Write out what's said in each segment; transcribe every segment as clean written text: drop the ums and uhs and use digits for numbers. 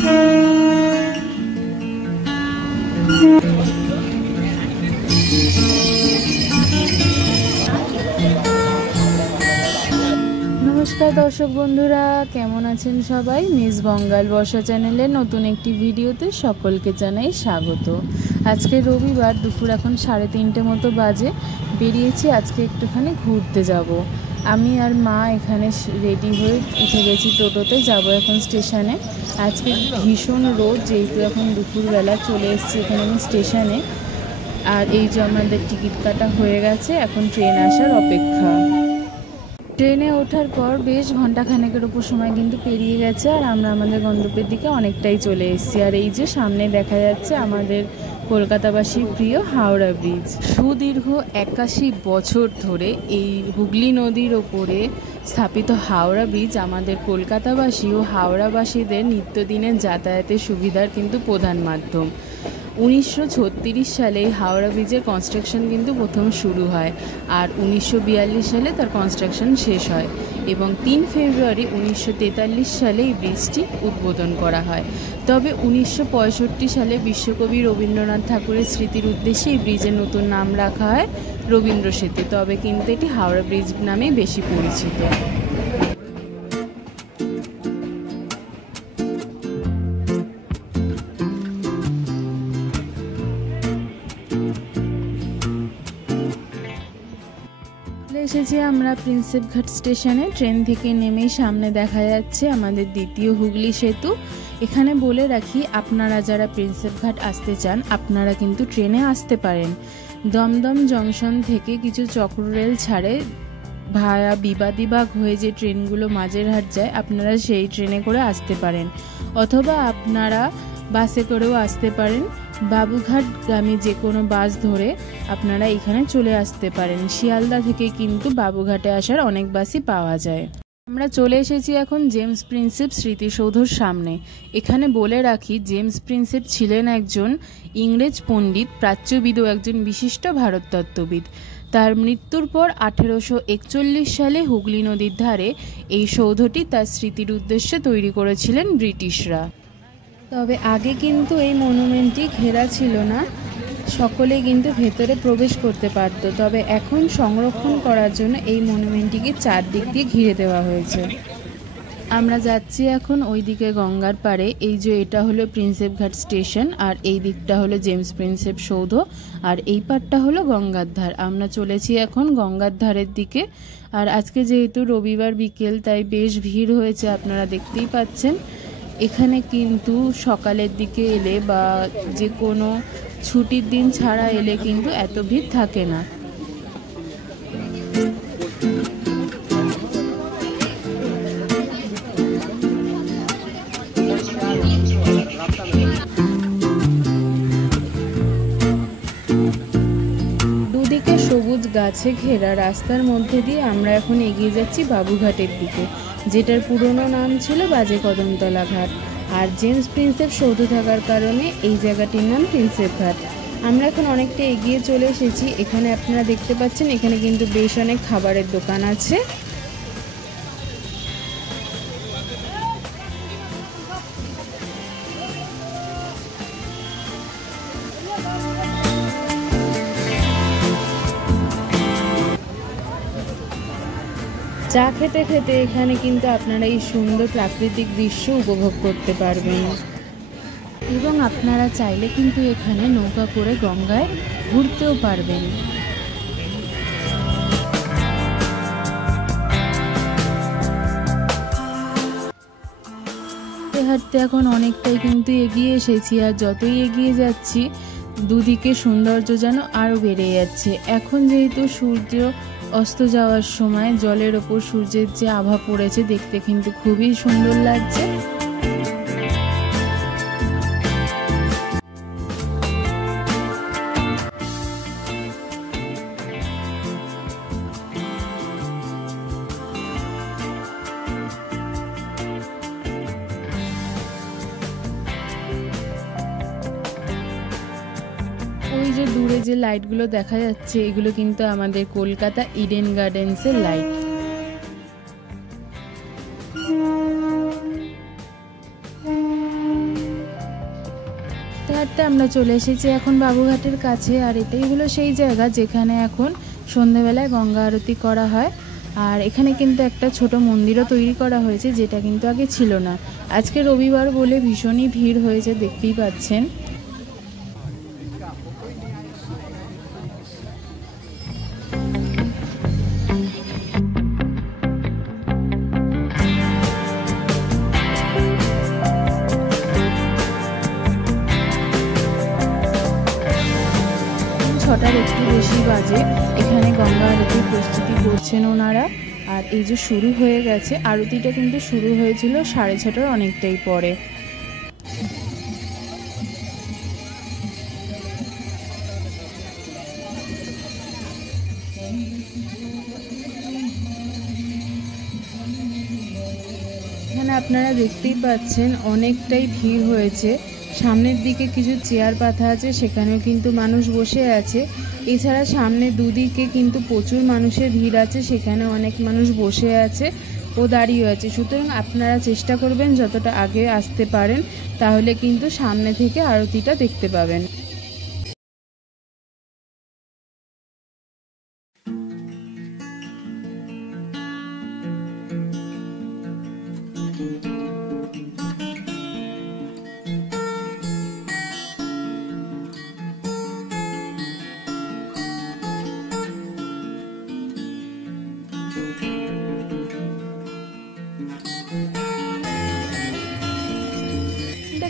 নমস্কার দর্শক বন্ধুরা, কেমন আছেন সবাই? মিস বঙ্গাল বর্ষা চ্যানেলের নতুন একটি ভিডিওতে সকলকে জানাই স্বাগত। আজকে রবিবার, দুপুর এখন 3:30 মতো বাজে। বেরিয়েছি আজকে একটুখানি ঘুরতে যাব। আমি আর মা এখানে রেডি হয়ে উঠে গেছি টোটোতে, যাব এখন স্টেশনে। আজকে ভীষণ রোদ, যেহেতু এখন দুপুরবেলা চলে এসেছি এখানে আমি স্টেশনে। আর এই যে আমাদের টিকিট কাটা হয়ে গেছে, এখন ট্রেন আসার অপেক্ষা। ট্রেনে ওঠার পর বেশ ঘন্টাখানেকের উপর সময় কিন্তু পেরিয়ে গেছে, আর আমরা আমাদের গন্তব্যের দিকে অনেকটাই চলে এসেছি। আর এই যে সামনে দেখা যাচ্ছে আমাদের কলকাতাবাসীর প্রিয় হাওড়া ব্রিজ। সুদীর্ঘ 81 বছর ধরে এই হুগলি নদীর ওপরে স্থাপিত হাওড়া ব্রিজ আমাদের কলকাতাবাসী ও হাওড়াবাসীদের নিত্যদিনের যাতায়াতের সুবিধার কিন্তু প্রধান মাধ্যম। 1936 সালে হাওড়া ব্রিজের কনস্ট্রাকশন কিন্তু প্রথম শুরু হয়, আর 1942 সালে তার কনস্ট্রাকশন শেষ হয় এবং 3 ফেব্রুয়ারি 1943 সালে এই ব্রিজটি উদ্বোধন করা হয়। তবে 1965 সালে বিশ্বকবি রবীন্দ্রনাথ ঠাকুরের স্মৃতির উদ্দেশ্যে এই ব্রিজের নতুন নাম রাখা হয় রবীন্দ্র সেতু। তবে কিন্তু এটি হাওড়া ব্রিজ নামেই বেশি পরিচিত। এসেছি আমরা প্রিন্সেপ ঘাট স্টেশনে। ট্রেন থেকে নেমেই সামনে দেখা যাচ্ছে আমাদের দ্বিতীয় হুগলি সেতু। এখানে বলে রাখি, আপনারা যারা প্রিন্সেপ ঘাট আসতে চান আপনারা কিন্তু ট্রেনে আসতে পারেন। দমদম জংশন থেকে কিছু চক্র রেল ছাড়ে ভায়া বিবাদীবাগ হয়ে যে ট্রেনগুলো মাঝেরহাট যায়, আপনারা সেই ট্রেনে করে আসতে পারেন, অথবা আপনারা বাসে করেও আসতে পারেন। বাবুঘাটগামী যে কোনো বাস ধরে আপনারা এখানে চলে আসতে পারেন। শিয়ালদা থেকে কিন্তু বাবুঘাটে আসার অনেক বাসই পাওয়া যায়। আমরা চলে এসেছি এখন জেমস প্রিন্সেপ স্মৃতিসৌধর সামনে। এখানে বলে রাখি, জেমস প্রিন্সেপ ছিলেন একজন ইংরেজ পণ্ডিত, প্রাচ্যবিদ ও একজন বিশিষ্ট ভারততত্ত্ববিদ। তার মৃত্যুর পর 1841 সালে হুগলি নদীর ধারে এই সৌধটি তার স্মৃতির উদ্দেশ্যে তৈরি করেছিলেন ব্রিটিশরা। তবে আগে কিন্তু এই মনুমেন্টটি ঘেরা ছিল না, সকলে কিন্তু ভেতরে প্রবেশ করতে পারত। তবে এখন সংরক্ষণ করার জন্য এই মনুমেন্টটিকে চারদিক দিয়ে ঘিরে দেওয়া হয়েছে। আমরা যাচ্ছি এখন ওইদিকে গঙ্গার পাড়ে। এই যে এটা হলো প্রিন্সেপ ঘাট স্টেশন, আর এই দিকটা হলো জেমস প্রিন্সেপ সৌধ, আর এই পাড়টা হলো গঙ্গার ধার। আমরা চলেছি এখন গঙ্গার ধারের দিকে। আর আজকে যেহেতু রবিবার বিকেল, তাই বেশ ভিড় হয়েছে, আপনারা দেখতেই পাচ্ছেন। এখানে কিন্তু সকালের দিকে এলে বা যে কোনো ছুটির দিন ছাড়া এলে কিন্তু এত ভিড় থাকে না। দুদিকে সবুজ গাছে ঘেরা রাস্তার মধ্যে দিয়ে আমরা এখন এগিয়ে যাচ্ছি বাবুঘাটের দিকে, যেটার পুরনো নাম ছিল বাজে কদমতলা ঘাট। আর জেমস প্রিন্সেপ সৌধ থাকার কারণে এই জায়গাটির নাম প্রিন্সেপ ঘাট। আমরা এখন অনেকটা এগিয়ে চলে এসেছি। এখানে আপনারা দেখতে পাচ্ছেন, এখানে কিন্তু বেশ অনেক খাবারের দোকান আছে। চা খেতে খেতে এখানে কিন্তু আপনারা এই সুন্দর প্রাকৃতিক দৃশ্য উপভোগ করতে পারবেন, এবং আপনারা চাইলে কিন্তু এখানে নৌকা করে গঙ্গায় ঘুরতেও পারবেন। হাঁটতে এখন অনেকটাই কিন্তু এগিয়ে এসেছি, আর যতই এগিয়ে যাচ্ছি দুদিকে সৌন্দর্য যেন আরও বেড়ে যাচ্ছে। এখন যেহেতু সূর্য অস্ত যাওয়ার সময়, জলের ওপর সূর্যের যে আভা পড়েছে, দেখতে কিন্তু খুবই সুন্দর লাগছে। ওই যে দূরে যে লাইটগুলো দেখা যাচ্ছে, এগুলো কিন্তু আমাদের কলকাতা ইডেন গার্ডেন্সের লাইট। হাঁটতে হাঁটতে আমরা চলে এসেছি এখন বাবুঘাটের কাছে। আর এটাই হলো সেই জায়গা যেখানে এখন সন্ধ্যাবেলায় গঙ্গা আরতি করা হয়। আর এখানে কিন্তু একটা ছোট মন্দিরও তৈরি করা হয়েছে, যেটা কিন্তু আগে ছিল না। আজকে রবিবার বলে ভীষণই ভিড় হয়েছে, দেখতেই পাচ্ছেন। ছটার একটু বেশি বাজে। এখানে গঙ্গা আরতির প্রস্তুতি করছেন ওনারা। আর এই যে শুরু হয়ে গেছে, আরতিটা কিন্তু শুরু হয়েছিল 6:30টার অনেকটাই পরে। এখানে আপনারা দেখতেই পাচ্ছেন অনেকটাই ভিড় হয়েছে। সামনের দিকে কিছু চেয়ার পাতা আছে, সেখানেও কিন্তু মানুষ বসে আছে। এছাড়া সামনে দুদিকে কিন্তু প্রচুর মানুষের ভিড় আছে, সেখানে অনেক মানুষ বসে আছে ও দাঁড়িয়ে আছে। সুতরাং আপনারা চেষ্টা করবেন যতটা আগে আসতে পারেন, তাহলে কিন্তু সামনে থেকে আরতিটা দেখতে পাবেন।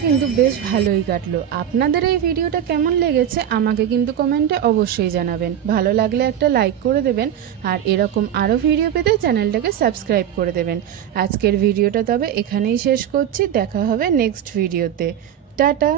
কিন্তু বেশ ভালোই কাটলো। আপনাদের এই ভিডিওটা কেমন লেগেছে আমাকে কিন্তু কমেন্টে অবশ্যই জানাবেন। ভালো লাগলে একটা লাইক করে দেবেন, আর এরকম আরও ভিডিও পেতে চ্যানেলটাকে সাবস্ক্রাইব করে দেবেন। আজকের ভিডিওটা তবে এখানেই শেষ করছি, দেখা হবে নেক্সট ভিডিওতে। টাটা।